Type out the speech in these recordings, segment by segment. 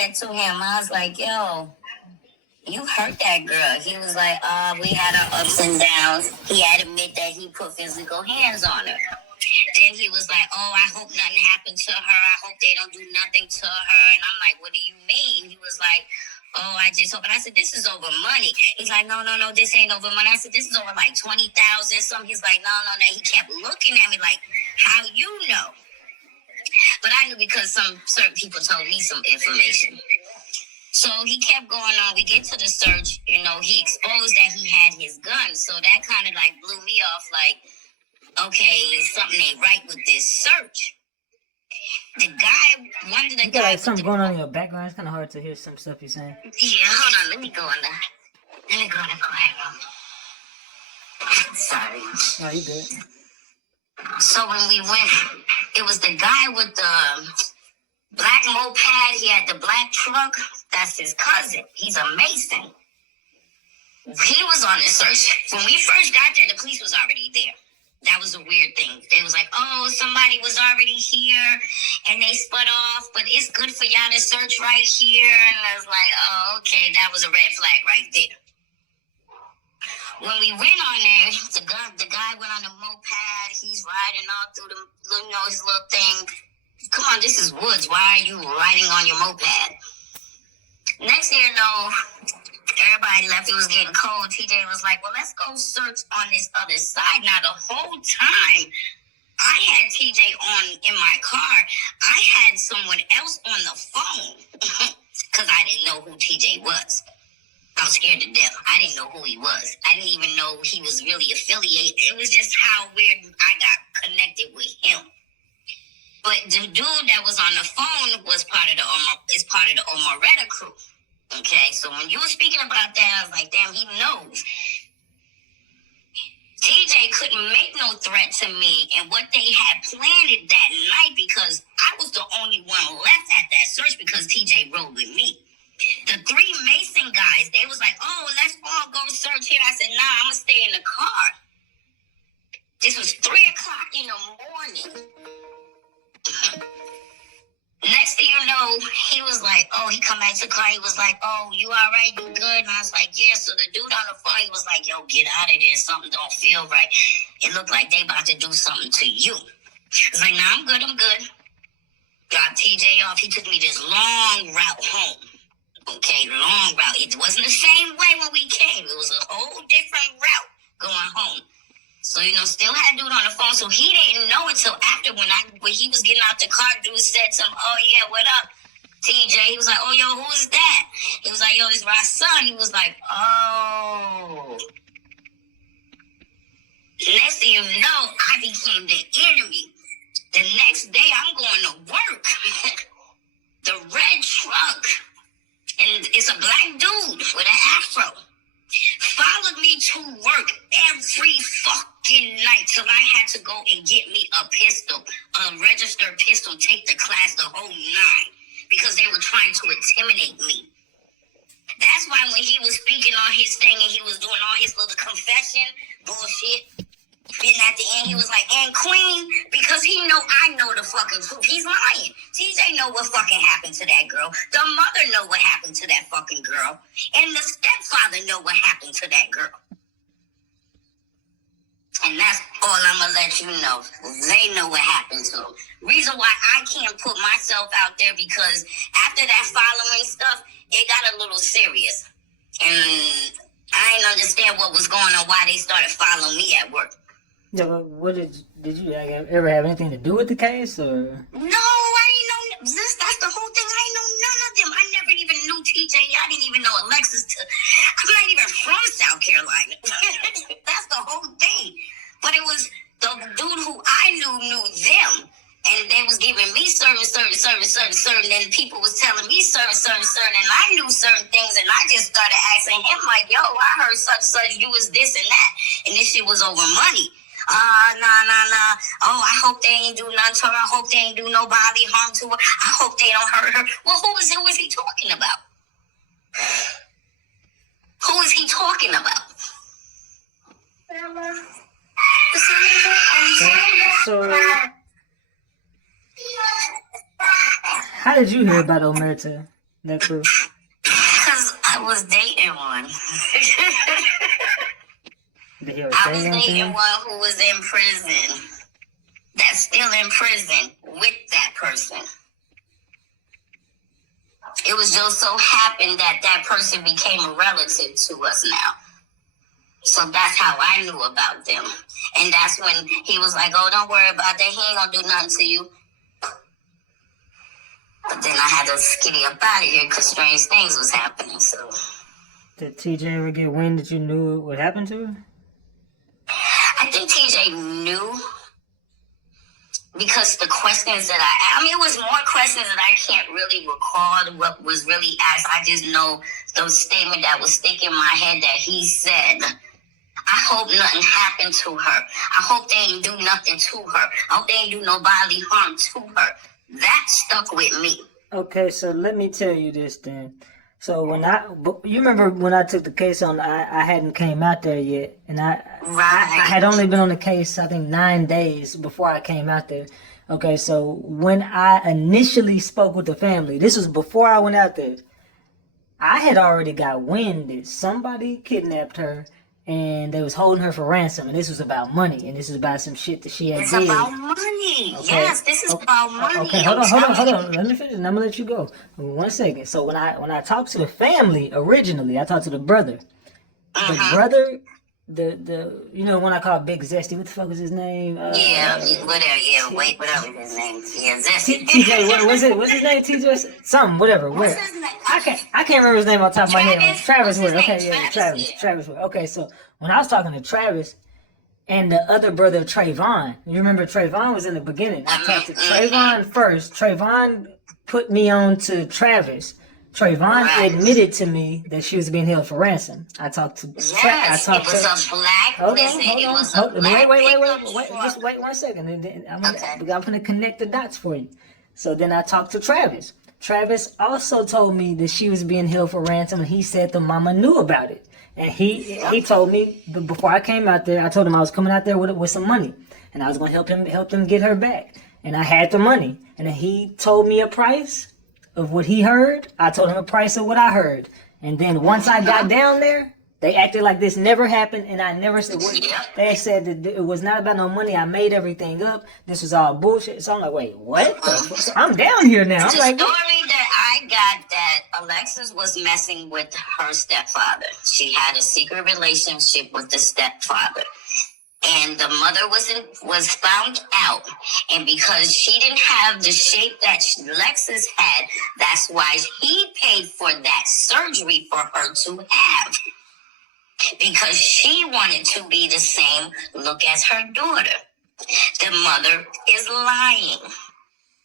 said to him, I was like, yo, you hurt that girl. He was like, we had our ups and downs. He had admit that he put physical hands on her. Then he was like, oh, I hope nothing happened to her. I hope they don't do nothing to her. And I'm like, what do you mean? He was like, oh, I just hope. And I said, this is over money. He's like, no, this ain't over money. I said, this is over like 20,000 something. He's like, no. He kept looking at me like, how you know? But I knew because some certain people told me some information. So he kept going on. We get to the search. You know, he exposed that he had his gun. So that kind of like blew me off like, okay, something ain't right with this search. The guy, one of the guys... You got like something going on in your background. It's kind of hard to hear some stuff you're saying. Yeah, hold on. Let me go in the quiet room. Sorry. No, you good. So when we went, it was the guy with the black moped. He had the black truck. That's his cousin. He's a Mason. He was on the search. When we first got there, the police was already there. That was a weird thing. They was like, oh, somebody was already here, and they split off, but it's good for y'all to search right here. And I was like, oh, okay, that was a red flag right there. When we went on there, the guy went on the moped. He's riding all through the, his little thing. Come on, this is woods. Why are you riding on your moped? Next thing you know, everybody left. It was getting cold. TJ was like, well, let's go search on this other side. Now, the whole time I had TJ on in my car, I had someone else on the phone because I didn't know who TJ was. I was scared to death. I didn't know who he was. I didn't even know he was really affiliated. It was just how weird I got connected with him. But the dude that was on the phone was part of the Omaretta crew. Okay, so when you were speaking about that, I was like, damn, he knows. TJ couldn't make no threat to me, and what they had planned that night, because I was the only one left at that search because TJ rode with me. The three Mason guys, they was like, oh, let's all go search here. I said, nah, I'm going to stay in the car. This was 3 o'clock in the morning. Next thing you know, he was like, oh, he come back to the car. He was like, oh, you all right? You good? And I was like, yeah. So the dude on the phone, he was like, yo, get out of there. Something don't feel right. It looked like they about to do something to you. I was like, nah, I'm good. Got TJ off. He took me this long route home. Okay, long route. It wasn't the same way when we came. It was a whole different route going home. So, still had dude on the phone. So he didn't know until after when he was getting out the car, dude said to him, oh, yeah, what up, TJ? He was like, oh, yo, who is that? He was like, yo, this is my son. He was like, oh. Next thing you know, I became the enemy. The next day, I'm going to work. The red truck. And it's a black dude with an afro. Followed me to work every fucking night till I had to go and get me a pistol, a registered pistol, take the class the whole 9, because they were trying to intimidate me. That's why when he was speaking on his thing and he was doing all his little confession bullshit, then at the end he was like, and Queen, because he know I know the fucking truth. He's lying. TJ know what fucking happened to that girl. The mother know what happened to that fucking girl. And the stepfather know what happened to that girl. And that's all I'm going to let you know. They know what happened to them. Reason why I can't put myself out there, because after that following stuff, it got a little serious. And I didn't understand what was going on, why they started following me at work. Yeah, but what did you ever have anything to do with the case, or? No, I didn't know. That's the whole thing. I didn't know none of them. I never even knew TJ. I didn't even know Alexis. I'm not even from South Carolina. That's the whole thing. But it was the dude who I knew them. And they was giving me certain. And then people was telling me certain. And I knew certain things. And I just started asking him, like, yo, I heard such, you was this and that. And this shit was over money. Nah. Oh, I hope they ain't do nothing to her. I hope they ain't do no bodily harm to her. I hope they don't hurt her. Well, who is he talking about? Who is he talking about? So how did you hear about Omerta? That crew? Because I was dating one. Did he ever I say was anything? dating one who was in prison. That's still in prison with that person. It was just so happened that that person became a relative to us now. So that's how I knew about them. And that's when he was like, oh, don't worry about that. He ain't gonna do nothing to you. But then I had to skitty up out of here because strange things was happening. So Did TJ ever get wind that you knew what happened to her? I think TJ knew because the questions that I mean, it was more questions that I can't really recall what was really asked. I just know the statement that was sticking in my head that he said, I hope nothing happened to her. I hope they ain't do nothing to her. I hope they ain't do no bodily harm to her. That stuck with me. Okay, so let me tell you this then. So you remember when I took the case on, I hadn't came out there yet, and I had only been on the case, I think 9 days before I came out there. Okay, so when I initially spoke with the family, this was before I went out there, I had already got wind that somebody kidnapped her and they was holding her for ransom, and this was about money, and this was about some shit that she had It's did. about money. Okay. Yes, this is about money. Okay, hold on. Let me finish, and I'm gonna let you go. 1 second. So when I talked to the family originally, I talked to the brother. The brother, the you know when I call Big Zesty, what the fuck was his name? Whatever. Yeah, whatever his name. Yeah, Zesty. TJ, what was it? What's his name? TJ, something, whatever. What's his name? I can't remember his name on top of my head. Travis What's Ware. his Okay, name? yeah, Travis, yeah. Travis Ware. Okay, so when I was talking to Travis and the other brother of Trayvon, you remember Trayvon was in the beginning. I talked to Trayvon first. Trayvon put me on to Travis. Trayvon admitted to me that she was being held for ransom. I talked to Yes, it was a black. Hold on. Wait. Just wait 1 second. And then I'm gonna connect the dots for you. So then I talked to Travis. Travis also told me that she was being held for ransom, and he said the mama knew about it. And he told me before I came out there, I told him I was coming out there with some money, and I was gonna help them get her back. And I had the money, and then he told me a price of what he heard. I told him a price of what I heard. And then once I got down there, they acted like this never happened, and I never said what. They said that it was not about no money. I made everything up. This was all bullshit. So I'm like, wait, what? So I'm down here now. I'm like, the story that I got that Alexis was messing with her stepfather. She had a secret relationship with the stepfather. And the mother was found out, and because she didn't have the shape that Alexis had, that's why he paid for that surgery for her to have. Because she wanted to be the same look as her daughter. The mother is lying.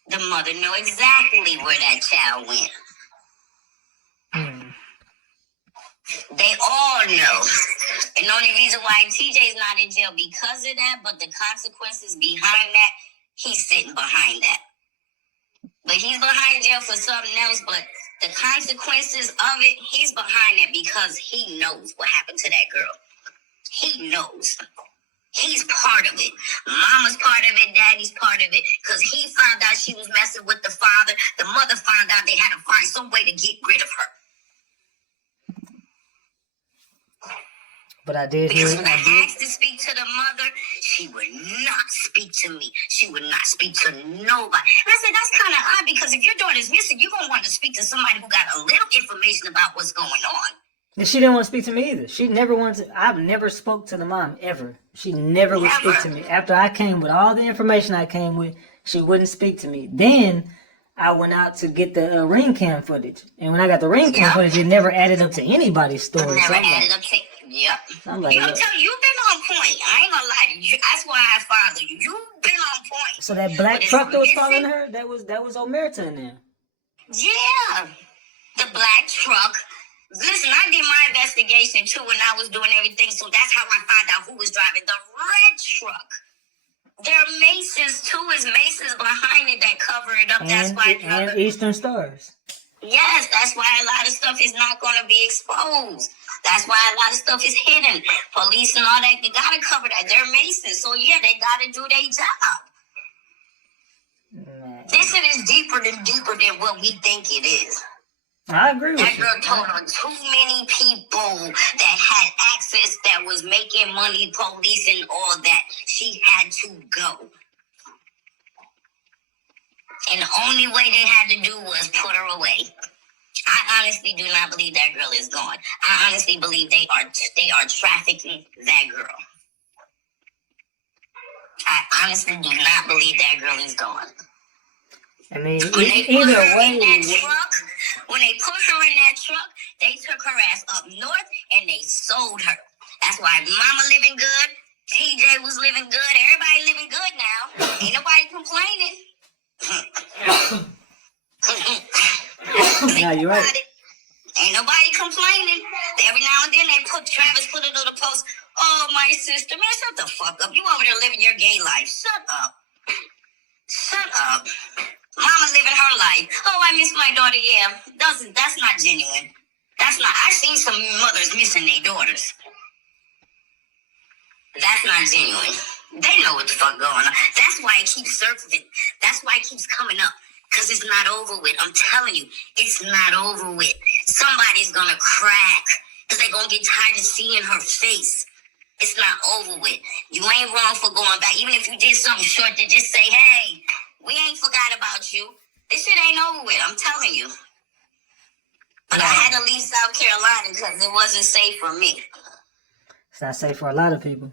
The mother knew exactly where that child went. They all know. And the only reason why TJ's not in jail because of that, but the consequences behind that, he's sitting behind that. But he's behind jail for something else, but the consequences of it, he's behind that because he knows what happened to that girl. He knows. He's part of it. Mama's part of it. Daddy's part of it. Because he found out she was messing with the father. The mother found out they had to find some way to get rid of her. But I did because hear. when I asked to speak to the mother, she would not speak to me. She would not speak to nobody. And I said, that's kind of odd because if your daughter's missing, you're going to want to speak to somebody who got a little information about what's going on. And she didn't want to speak to me either. She never wanted to. I've never spoke to the mom ever. She never would speak to me. After I came with all the information I came with, she wouldn't speak to me. Then I went out to get the ring cam footage. And when I got the ring cam footage, it never added up to anybody's story. Never added up to. Yep. I'm like, I'm telling you, you've been on point. I ain't gonna lie to you. That's why I followed you. You've been on point. So that black truck that was following her, that was Omerta in there. Yeah. The black truck. Listen, I did my investigation too when I was doing everything, so that's how I found out who was driving the red truck. There are Masons too. Is Masons behind it that cover it up. That's why. And Eastern Stars. Yes, that's why a lot of stuff is not going to be exposed. That's why a lot of stuff is hidden. Police and all that, they got to cover that. They're Masons. So, yeah, they got to do their job. This shit is deeper than what we think it is. I agree with That you. girl told on too many people that had access that was making money, police and all that. She had to go. And the only way they had to do was put her away. I honestly do not believe that girl is gone. I honestly believe they are trafficking that girl. I honestly do not believe that girl is gone. I mean, When they either put her way, in that truck, they took her ass up north and they sold her. That's why Mama living good, TJ was living good, everybody living good now. Ain't nobody complaining. no, you're right. Ain't nobody complaining. Every now and then Travis put it on the post. Oh, my sister, man, shut the fuck up. You over there living your gay life. Shut up. Shut up. Mama living her life. Oh, I miss my daughter. Yeah, that's not genuine. That's not. I've seen some mothers missing their daughters. That's not genuine. They know what the fuck going on. That's why it keeps surfacing. That's why it keeps coming up. Because it's not over with. I'm telling you, it's not over with. Somebody's going to crack. Because they're going to get tired of seeing her face. It's not over with. You ain't wrong for going back. Even if you did something short to just say, hey, we ain't forgot about you. This shit ain't over with. I'm telling you. But I had to leave South Carolina because it wasn't safe for me. It's not safe for a lot of people.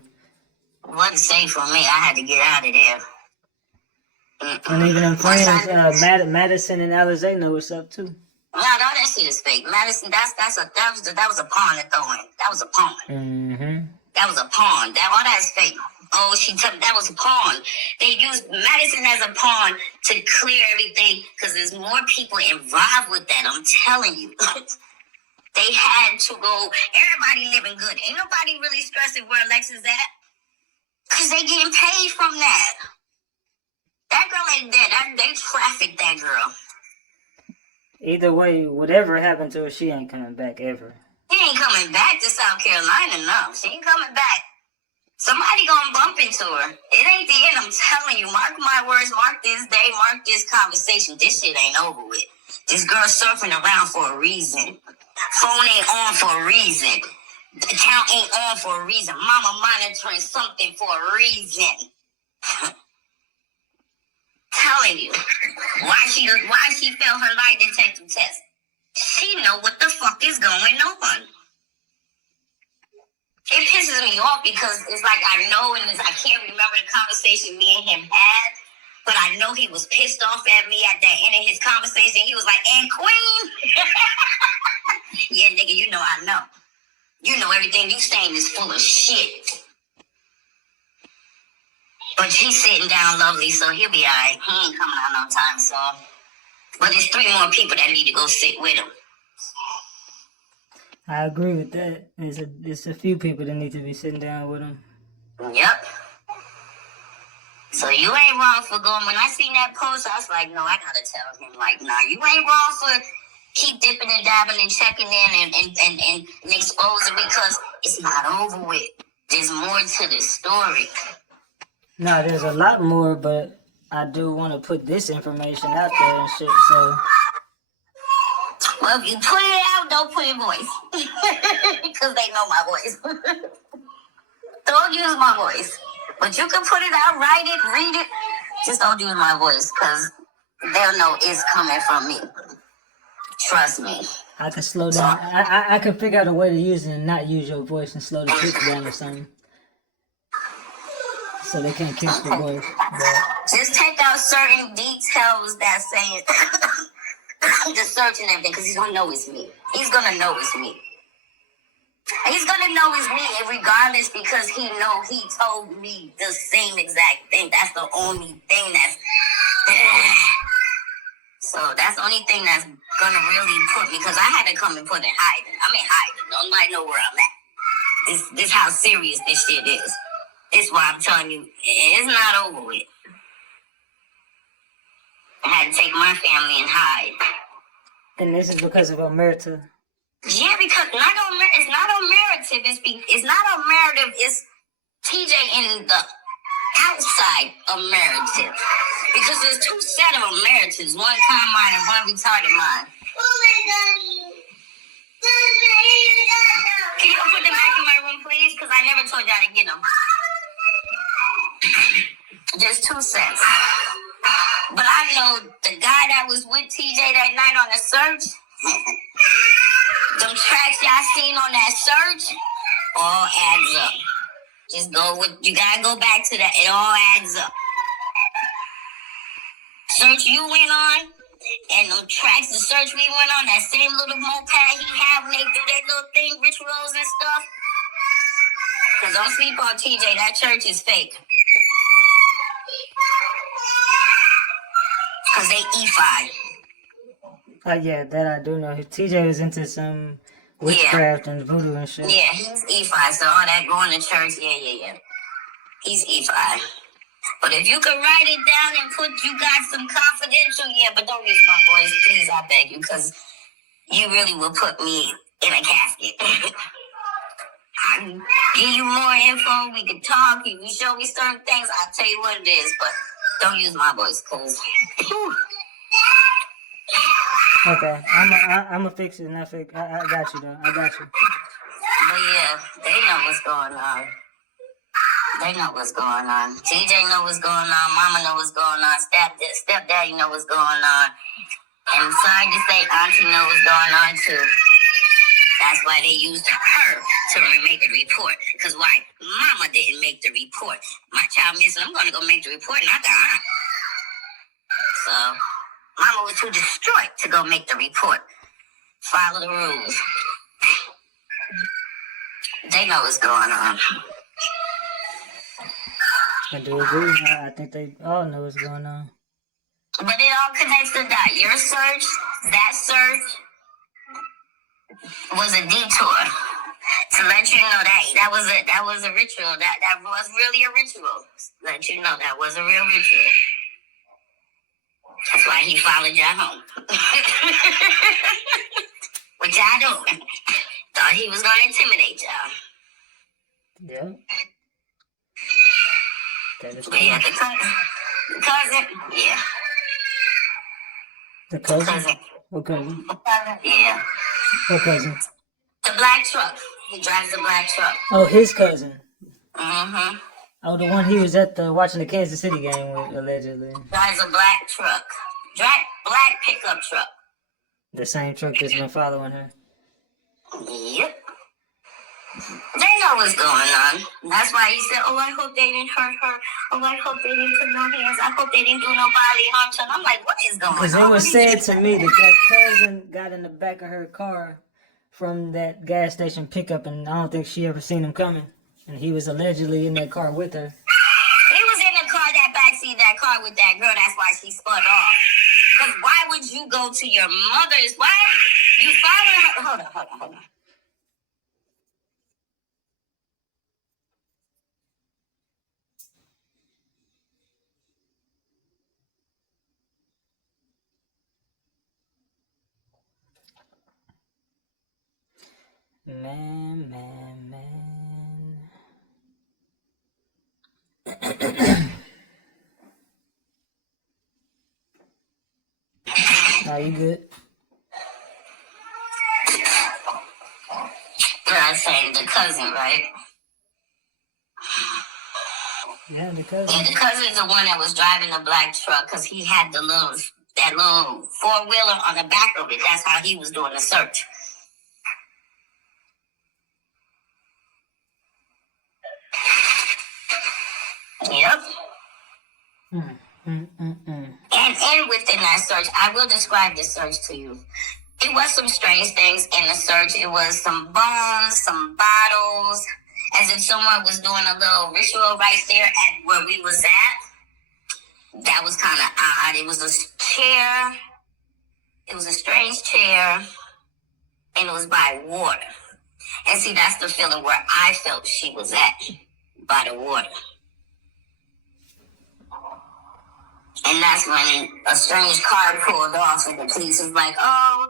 It wasn't safe for me. I had to get out of there. And even in friends, Madison and Alizé know what's up too. No, that shit is fake. Madison, that was a pawn to throw in. That was a pawn. Mm-hmm. That was a pawn. All that is fake. Oh, that was a pawn. They used Madison as a pawn to clear everything because there's more people involved with that. I'm telling you. They had to go. Everybody living good. Ain't nobody really stressing where Alexis at because they getting paid from that. That girl ain't dead. They trafficked that girl. Either way, whatever happened to her, she ain't coming back ever. She ain't coming back to South Carolina, no. She ain't coming back. Somebody gonna bump into her. It ain't the end, I'm telling you. Mark my words, mark this day, mark this conversation. This shit ain't over with. This girl surfing around for a reason. Phone ain't on for a reason. The account ain't on for a reason. Mama monitoring something for a reason. Telling you. Why she failed her lie detector test. She know what the fuck is going on. It pisses me off because it's like I know, and I can't remember the conversation me and him had, but I know he was pissed off at me at the end of his conversation. He was like, "And Queen." Yeah, nigga, you know I know. You know everything you saying is full of shit. But he's sitting down lovely, so he'll be all right. He ain't coming out no time soon. But there's 3 more people that need to go sit with him. I agree with that. There's a few people that need to be sitting down with him. Yep. So you ain't wrong for going. When I seen that post, I was like, no, I gotta tell him. Like, nah, you ain't wrong for keep dipping and dabbing and checking in and exposing because it's not over with. There's more to this story. No, there's a lot more, but I do want to put this information out there and shit, so... Well, if you put it out, don't put your voice. Because they know my voice. Don't use my voice. But you can put it out, write it, read it. Just don't use my voice because they'll know it's coming from me. Trust me. I can slow down. I can figure out a way to use it and not use your voice and slow the pitch down or something. So they can't catch the voice. But... just take out certain details that say it. The search and everything, because he's gonna know it's me. He's gonna know it's me. He's gonna know it's me regardless because he told me the same exact thing. That's the only thing that's so that's the only thing that's gonna really put me, because I had to come and put in hiding. I'm in hiding. Nobody know where I'm at. This how serious this shit is. This is why I'm telling you, it's not over with. I had to take my family and hide. And this is because of Omerta. Yeah, because it's not Omerta. It's not Omerta. It's TJ in the outside Omerta. Because there's 2 sets of Omertas. One kind mind and one retarded mind. Can you put them back in my room, please? Because I never told y'all to get them. Just 2 cents. But I know the guy that was with TJ that night on the search, them tracks y'all seen on that search, all adds up. Just go with, you gotta go back to that. It all adds up. Search you went on, and them tracks, the search we went on, that same little moped he had when they do that little thing, rituals and stuff. Because don't sleep on TJ, that church is fake. Because they E5. Yeah, that I do know. TJ was into some witchcraft and voodoo and shit. Yeah, he's E5, so all that going to church, yeah. He's E5. But if you could write it down and put, you got some confidential, but don't use my voice, please, I beg you, because you really will put me in a casket. I can give you more info, we can talk, you can show me certain things, I'll tell you what it is, but don't use my voice, because... Okay, I'm a fix it, and I got you, though. I got you. But yeah, they know what's going on. They know what's going on. TJ know what's going on. Mama know what's going on. Stepdaddy know what's going on. And sorry to say, Auntie know what's going on too. That's why they used her to make a report. Because why? Mama didn't make the report. My child missing, I'm going to go make the report, not the aunt. So, Mama was too distraught to go make the report. Follow the rules. They know what's going on. I do agree. I think they all know what's going on. But it all connects to that. Your search, that search, was a detour to let you know that was a ritual. That was really a ritual. Let you know that was a real ritual. That's why he followed y'all home. Which y'all doing. Thought he was gonna intimidate y'all. Yeah. But yeah, the cousin, yeah. The cousin? What cousin? Yeah. What cousin? The black truck. He drives the black truck. Oh, his cousin. Mm-hmm. Oh, the one he was at watching the Kansas City game with, allegedly. Drives a black truck. Black pickup truck. The same truck that's been following her. Yep. They know what's going on. That's why he said, oh, I hope they didn't hurt her. Oh, I hope they didn't put no hands. I hope they didn't do no bodily harm to her. I'm like, what is going on? Because it was said to me that cousin got in the back of her car from that gas station pickup, and I don't think she ever seen him coming. And he was allegedly in that car with her. He was in the car, that backseat, that car with that girl. That's why she spun off. Because why would you go to your mother's? Why? You follow her? Hold on. Man. Are you good? I'm saying the cousin, right? Yeah, the cousin. Yeah, the cousin's the one that was driving the black truck because he had that little 4-wheeler on the back of it. That's how he was doing the search. Yep. And within that search, I will describe the search to you. It was some strange things in the search. It was some bones, some bottles, as if someone was doing a little ritual right there at where we was at. That was kind of odd. It was a chair. It was a strange chair. And it was by water. And see, that's the feeling where I felt she was at, by the water. And that's when a strange car pulled off, and the police was like, oh,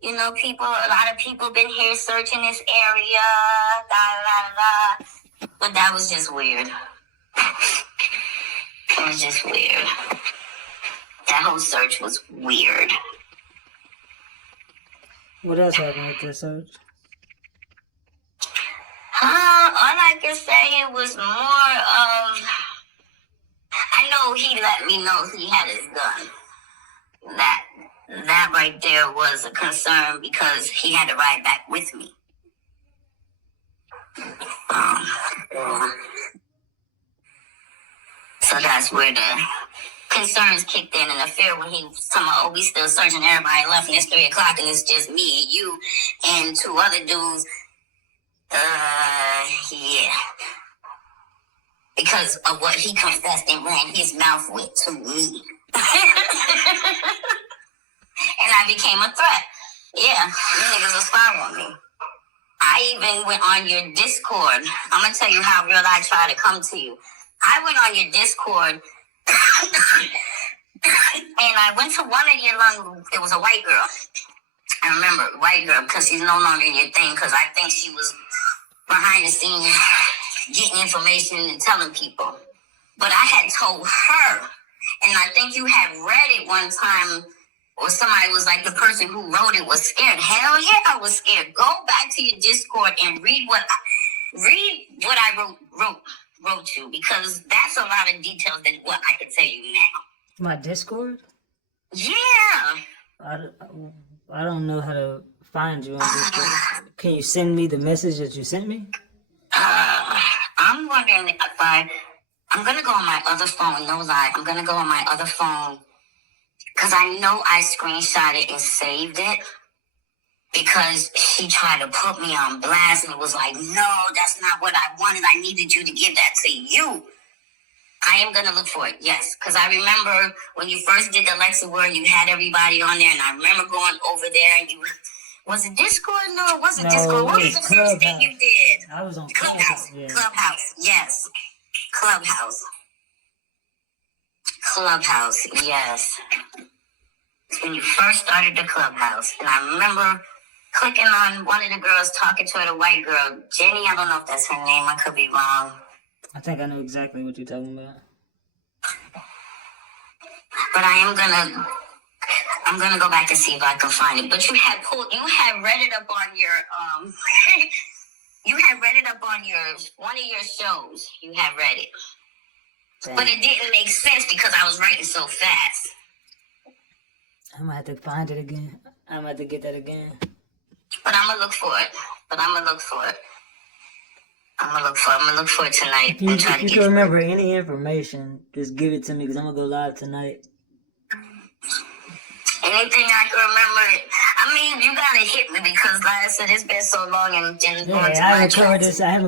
you know, a lot of people been here searching this area, But that was just weird. It was just weird. That whole search was weird. What else happened with this search? All I can say, it was more of, I know he let me know he had his gun. That right there was a concern because he had to ride back with me. Yeah. So that's where the concerns kicked in, and the fear when he was talking about, oh, we still searching, everybody left, and it's 3 o'clock, and it's just me and you and 2 other dudes. Yeah. Because of what he confessed and ran his mouth with to me. And I became a threat. Yeah, you niggas will spy on me. I even went on your Discord. I'm going to tell you how real I try to come to you. I went on your Discord and I went to one of your it was a white girl. I remember, white girl, because she's no longer in your thing, because I think she was behind the scenes getting information and telling people. But I had told her, and I think you had read it one time, or somebody was like, the person who wrote it was scared. Hell yeah, I was scared. Go back to your Discord and read what I wrote you, because that's a lot of details than what I could tell you now. My Discord? Yeah. I don't know how to find you on Discord. Can you send me the message that you sent me? I'm wondering if I'm going to go on my other phone, no lie. I'm going to go on my other phone because I know I screenshot it and saved it because she tried to put me on blast and it was like, no, that's not what I wanted. I needed you to give that to you. I am going to look for it, yes. Because I remember when you first did the Alexis word, you had everybody on there, and I remember going over there and you... Was it Discord? No, it wasn't Discord. What was the first thing you did? I was on Clubhouse. Yeah. Clubhouse, yes. Clubhouse, yes. When you first started the Clubhouse. And I remember clicking on one of the girls talking to her, the white girl. Jenny, I don't know if that's her name. I could be wrong. I think I know exactly what you're talking about. But I'm gonna go back and see if I can find it. But you had read it up on your you had read it up on one of your shows. You had read it. Damn. But it didn't make sense because I was writing so fast. I'm gonna have to find it again. I'm gonna have to get that again. But I'm gonna look for it. I'm gonna look for it tonight. If you can remember any information, just give it to me because I'm gonna go live tonight. Anything I can remember. I mean, you gotta hit me because, like I said, it's been so long and I haven't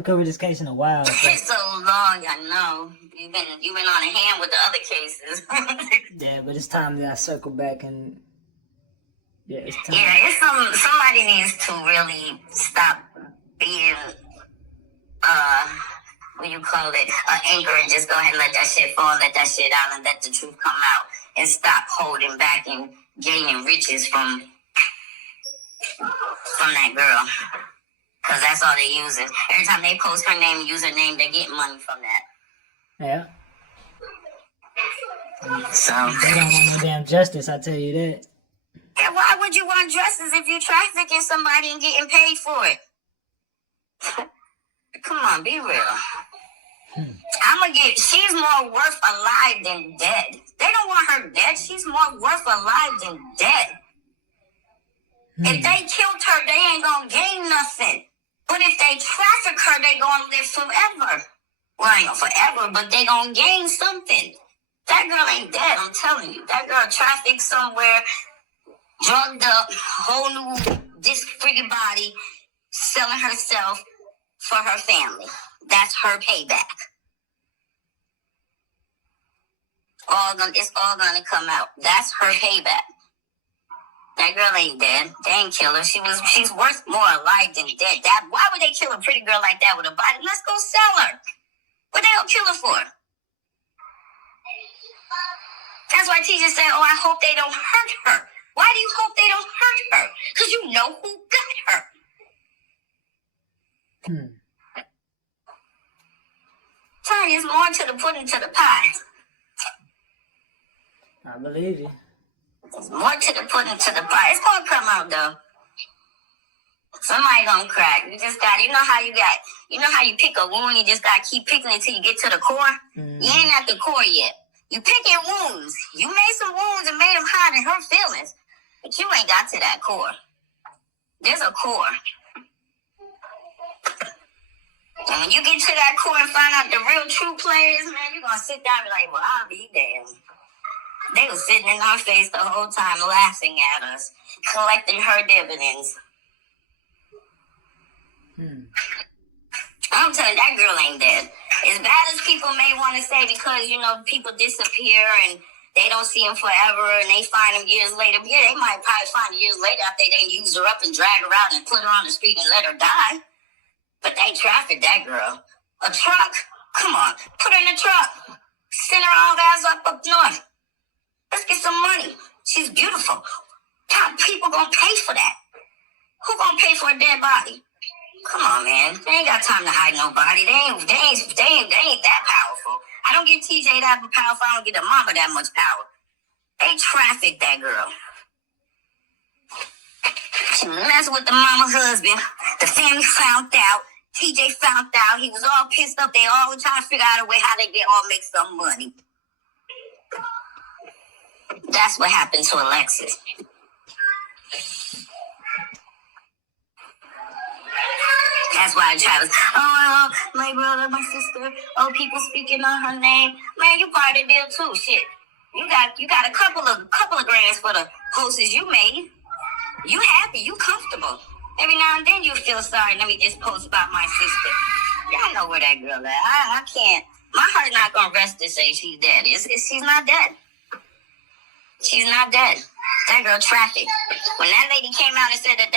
covered this case in a while. So. It's so long, I know. You've been on a hand with the other cases. Yeah, but it's time that I circle back and it's time. Yeah, it's somebody needs to really stop being what you call it, an anchor, and just go ahead and let that shit fall, let that shit out, and let the truth come out, and stop holding back and gaining riches from that girl. Because that's all they use. Every time they post her name and use her name, they get money from that. Yeah. So they don't want no damn justice, I tell you that. Yeah, why would you want justice if you trafficking somebody and getting paid for it? Come on, be real. She's more worth alive than dead. They don't want her dead. She's more worth alive than dead. If they killed her, they ain't gonna gain nothing. But if they traffic her, they gonna live forever. Well, ain't gonna forever, but they gonna gain something. That girl ain't dead, I'm telling you. That girl trafficked somewhere, drugged up, whole new, this freaking body, selling herself for her family. That's her payback. It's all gonna come out. That's her payback. That girl ain't dead. They ain't kill her. She's worth more alive than dead. Why would they kill a pretty girl like that with a body? Let's go sell her. What they gonna kill her for? That's why teachers say, I hope they don't hurt her. Why do you hope they don't hurt her? Because you know who got her. There's more to the pudding to the pie. I believe you. There's more to the pudding to the pie. It's gonna come out though. Somebody gonna crack. You just got, you know how you pick a wound, you just gotta keep picking it till you get to the core? You ain't at the core yet. You picking wounds. You made some wounds and made them hide and hurt feelings. But you ain't got to that core. There's a core. And when you get to that core and find out the real true players, man, you're gonna sit down and be like, well, I'll be damned. They were sitting in our face the whole time laughing at us, collecting her dividends. I'm telling you, that girl ain't dead. As bad as people may want to say, because, you know, people disappear and they don't see them forever and they find them years later. Yeah, they might probably find her years later after they didn't use her up and drag her out and put her on the street and let her die. But they trafficked that girl. A truck? Come on. Put her in a truck. Send her all ass up north. Let's get some money. She's beautiful. How people gonna pay for that? Who gonna pay for a dead body? Come on, man. They ain't got time to hide nobody. They ain't that powerful. I don't give TJ that powerful. I don't give the mama that much power. They trafficked that girl. She messed with the mama husband. The family found out. TJ found out. He was all pissed up. They all were trying to figure out a way how they get all make some money. That's what happened to Alexis. That's why Travis, my brother, my sister, people speaking on her name. Man, you part of the deal too, shit. You got a couple of grands for the posts you made. You happy, you comfortable. Every now and then you feel sorry. Let me just post about my sister. Y'all know where that girl at. I can't. My heart not gonna rest to say she's dead. She's not dead. She's not dead. That girl trafficked. When that lady came out and said that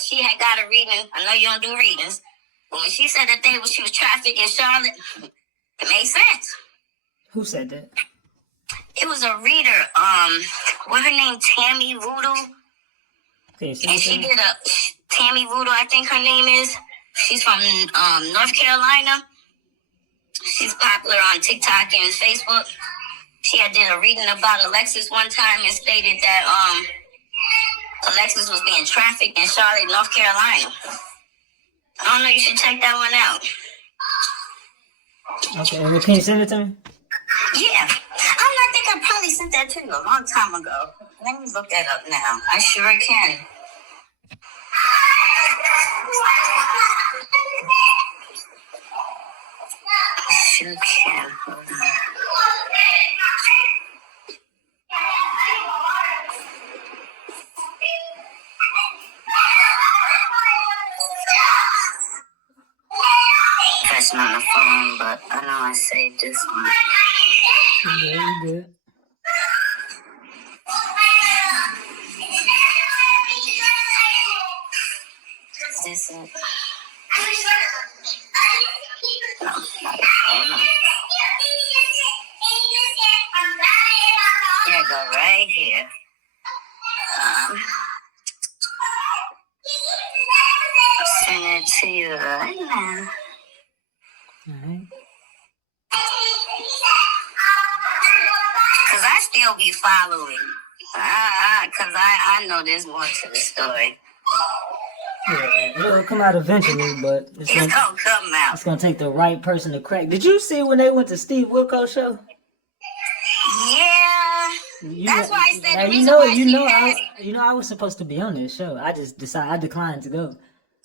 she had got a reading, I know you don't do readings, but when she said that she was trafficked in Charlotte, it made sense. Who said that? It was a reader. What her name? Tammy Voodoo. Okay, and she did Tammy Voodoo, I think her name is. She's from North Carolina. She's popular on TikTok and Facebook. She had did a reading about Alexis one time and stated that Alexis was being trafficked in Charlotte, North Carolina. I don't know, you should check that one out. Okay, well, can you send it to me? Yeah. I think I probably sent that to you a long time ago. Let me look that up now. I sure can. Sure can. Hold on. Pressing on the phone, but I know I saved this one. Yeah, you good. This is... Here it go, right here. Send it to you right now. Alright. Cause I still be following. Cause I know there's more to the story. Yeah, it'll come out eventually, but It's gonna come out. It's gonna take the right person to crack. Did you see when they went to Steve Wilkos' show? Yeah. That's why I said now, the reason why I was supposed to be on this show. I declined to go.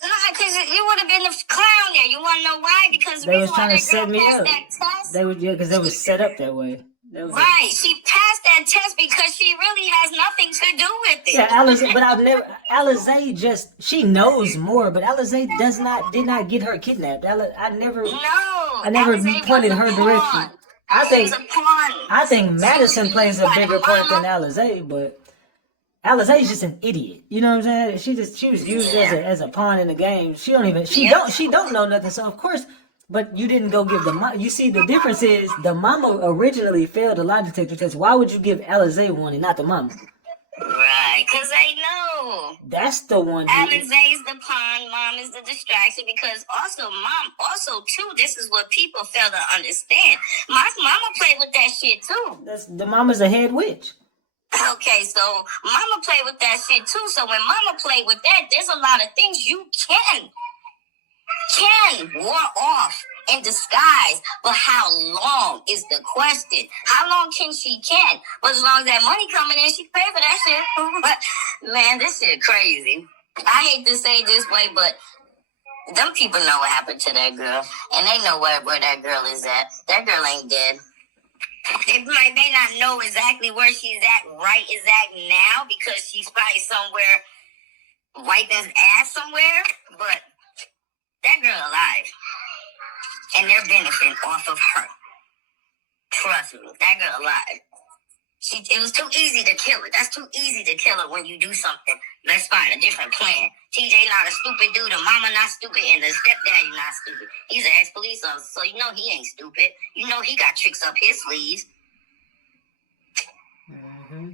No, because you would have been the clown there. You want to know why? Because they was trying to set me up. Because they was set up that way. Right. She passed that test because she really has nothing to do with it. Yeah, Alizé she knows more, but Alizé did not get her kidnapped. I never pointed her direction. I think Madison plays a bigger part than Alizé, but Alizé is just an idiot. You know what I'm saying? She was used as a pawn in the game. She don't know nothing. So of course, but you didn't go give the mom. You see, the difference is the mama originally failed a lie detector test. Why would you give Alizé one and not the mama? Right, because they know. That's the one. Alizé's the pawn, mom is the distraction. Because also too, this is what people fail to understand. My mama played with that shit too. The mama's a head witch. Okay, so mama played with that shit too. So when mama played with that, there's a lot of things you can ward off in disguise. But how long is the question? How long can she can? But as long as that money coming in, she pay for that shit. Man, this shit crazy. I hate to say it this way, but them people know what happened to that girl. And they know where that girl is at. That girl ain't dead. They may not know exactly where she's at right exact now because she's probably somewhere wiping ass somewhere, but that girl alive. And they're benefiting off of her. Trust me, that girl alive. It was too easy to kill her. That's too easy to kill her when you do something. Let's find a different plan. TJ not a stupid dude, the mama not stupid, and the stepdaddy not stupid. He's an ex-police officer, so you know he ain't stupid. You know he got tricks up his sleeves. Mm-hmm.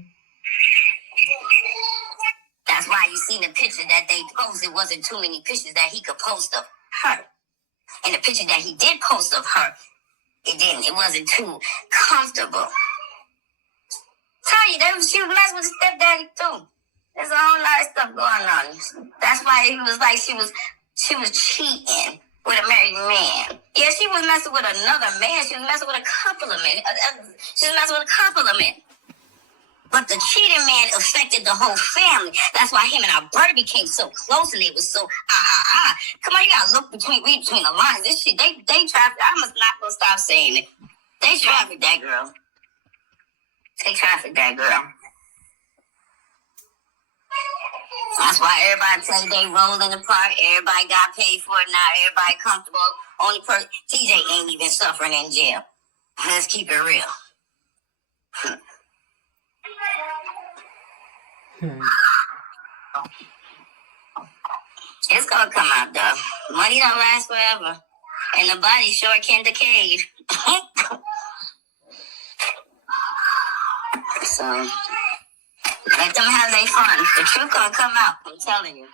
That's why you see the picture that they posted wasn't too many pictures that he could post of her. And the picture that he did post of her, it wasn't too comfortable. Tell you, she was messing with the stepdaddy too. There's a whole lot of stuff going on. That's why he was like she was cheating with a married man. Yeah, she was messing with another man. She was messing with a couple of men. But the cheating man affected the whole family. That's why him and Alberta became so close, and they was so Come on, you gotta read between the lines. This shit, they trafficked. I must not gonna stop saying it. They trafficked that girl. They trafficked that girl. That's why everybody say they roll in the park. Everybody got paid for it now. Everybody comfortable. Only person, TJ ain't even suffering in jail. Let's keep it real. It's gonna come out though. Money don't last forever, and the body sure can decay. So let them have their fun. The truth gonna come out. I'm telling you.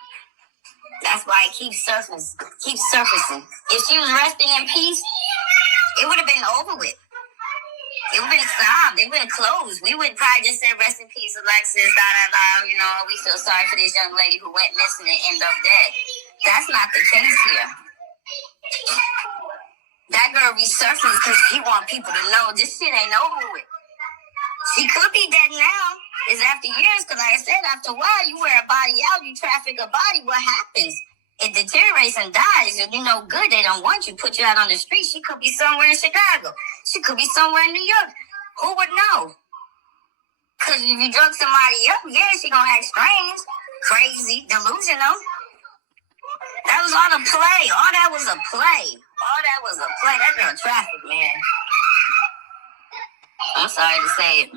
That's why it keeps surfacing. If she was resting in peace, it would have been over with. It would have been stopped. It would have closed. We would probably just say, rest in peace, Alexis, you know, we feel sorry for this young lady who went missing and ended up dead. That's not the case here. That girl resurfaced because she want people to know this shit ain't over with. She could be dead now. It's after years, because like I said, after a while, you wear a body out, you traffic a body, what happens? It deteriorates and dies. If you know good, they don't want you, put you out on the street. She could be somewhere in Chicago. She could be somewhere in New York. Who would know? Because if you drug somebody up, yeah, she gonna act strange, crazy, delusional. That was all a play. All that was a play. That girl trafficked, man. I'm sorry to say it.